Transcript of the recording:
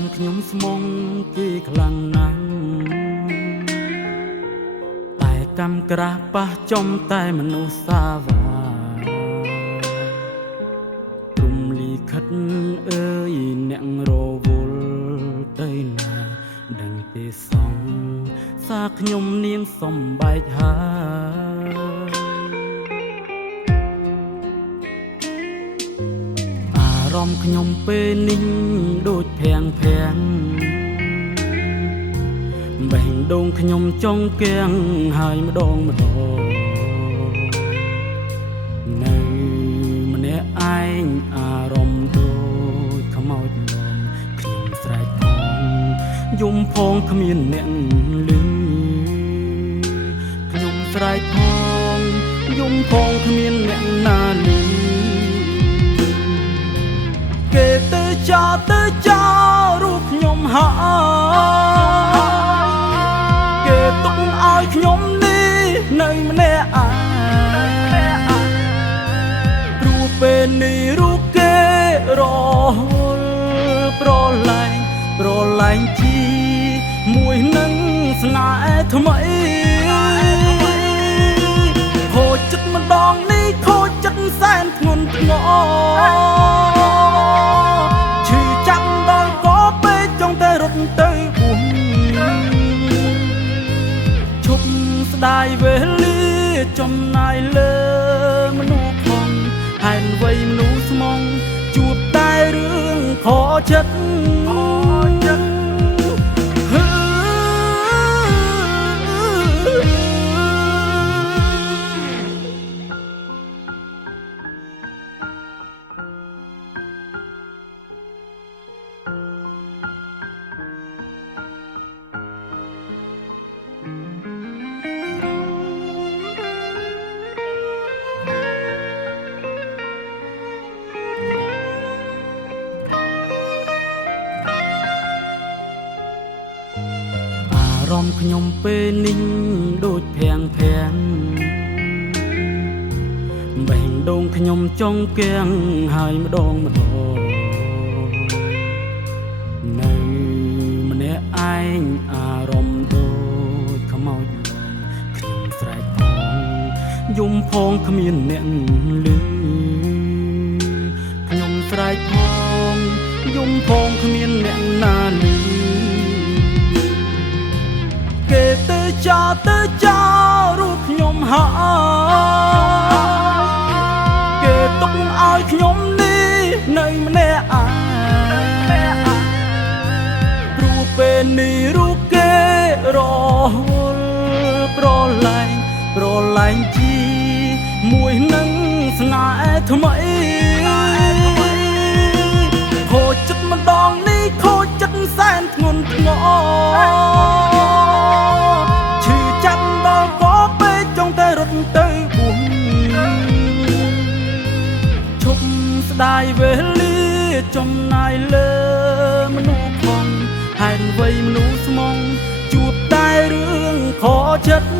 មខ្ញុំស្មងគេខ្លាំងណាស់តែកម្មក្រាស់ប៉ះចំតែមនុស្សសាវាព្រំលីខិតអើយអ្នករវល់ទៅណាដឹងទេសងសាខ្ញុំនាងសំបែកហើយអារម្មណ៍ខ្ញុំពេលនេះដូចភាំងបេះដូងខ្ញុំចង់កៀងហើយម្ដងនៅម្នាក់ឯងអារម្មណ៍ដូចខ្មោចលំខ្ញុំស្រែកផងយំផងគ្មានអ្នកឮខ្ញុំស្រែកផងយំផងគ្មានអ្នកណាឮគេទៅចោលរូបខ្ញុំហើយគេទុកឲ្យខ្ញុំនេះនៅម្នាក់ឯងព្រោះពេលនេះរូបគេរហូតប្រឡែងជីមួយនឹងស្នេហ៍ថ្មីខូចចិត្តម្ដងនេះខូចចិត្តសែនធ្ងន់ធ្ងរឈឺចាប់ដល់ក៏ពេកចង់តែរត់ទៅបួសឈប់ស្ដាយវេលាចំណាយលើមនុស្សផងហេតុអ្វីមនុស្សស្មងជួបតែរឿងខកចិត្តអារម្មណ៍ខ្ញុំពេលនេះដូចភាំងបេះដូងខ្ញុំចង់កៀងហើយម្ដងនៅម្នាក់ឯងអារម្មណ៍ដូចខ្មោចលំខ្ញុំស្រែកផងយំផងគ្មានអ្នកឮខ្ញុំស្រែកផងយំផងគ្មានអ្នកណាឮគេទៅចោលរូបខ្ញុំហើយគេទុកឲ្យខ្ញុំនេះនៅម្នាក់ឯងព្រោះពេលនេះរូបគេរហូតប្រឡែងជីមួយនឹងស្នេហ៍ថ្មីខូចចិត្តម្ដងនេះខូចចិត្តសែនធ្ងន់ធ្ងរទៅបួសឈប់ស្ដាយវេលាចំណាយលើមនុស្សផងហេតុអ្វីមនុស្សស្មងជួបតែរឿងខកចិត្ត